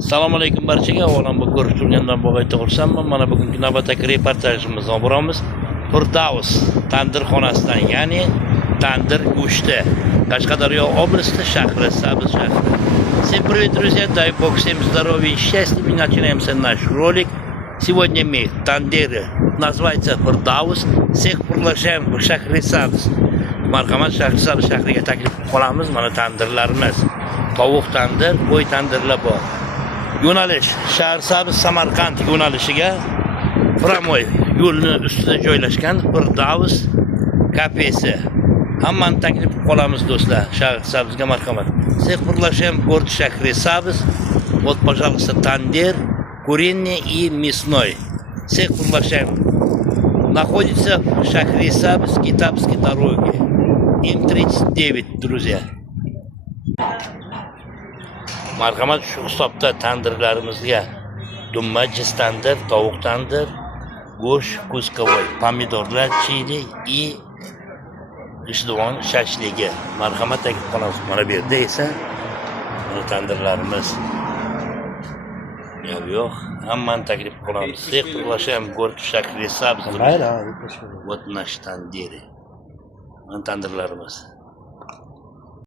Assalomu alaykum barchaga. Avvalambor ko'rib turgandan bog'ayta xursandman. Mana bugungi navbatdagi reportajimizni olib boramiz. Firdaus tandirxonasidan, ya'ni tandir go'shti. Qashqadaryo области, shahri Sabz shahri. Всем привет, друзья! Дай Бог всем здоровья и счастья. Мы начинаемся наш ролик. Сегодня мы тандиры. Называется Firdaus. Всех приглашаем в shahri Sabz. Marhamat, shahri Sabz shahriga taklif qilamiz. Mana tandirlarimiz. Tovuq tandir, qo'y tandirlar bor. Yo'nalish shahar Sabz Samarqand yo'nalishiga Framoy yo'lni ustida joylashgan Firdaus kafesi. Hammani taklif qilamiz do'stlar. Shahar Sabzga marhamat. Всех приглашаем в город shahri Sabz. Вот, пожалуйста, тандир, куриный и мясной. Всех приглашаем. Находится в shahri Sabz, Китабской дороге. М39, друзья. Marhamat, shu hisobda tandirlarimizga dumma, jiz tandir, tovuq tandir, go'sht, kuzkovoy, pomidorlar, chili и ishdivon shashligi. Marhamat, taklif qilamiz. Mana bu yerda esa mana tandirlarimiz. Yo'q, hammani taklif qilamiz. Всех приглашаем в город shahri Sabz. Вот наш тандир. Mana tandirlarimiz.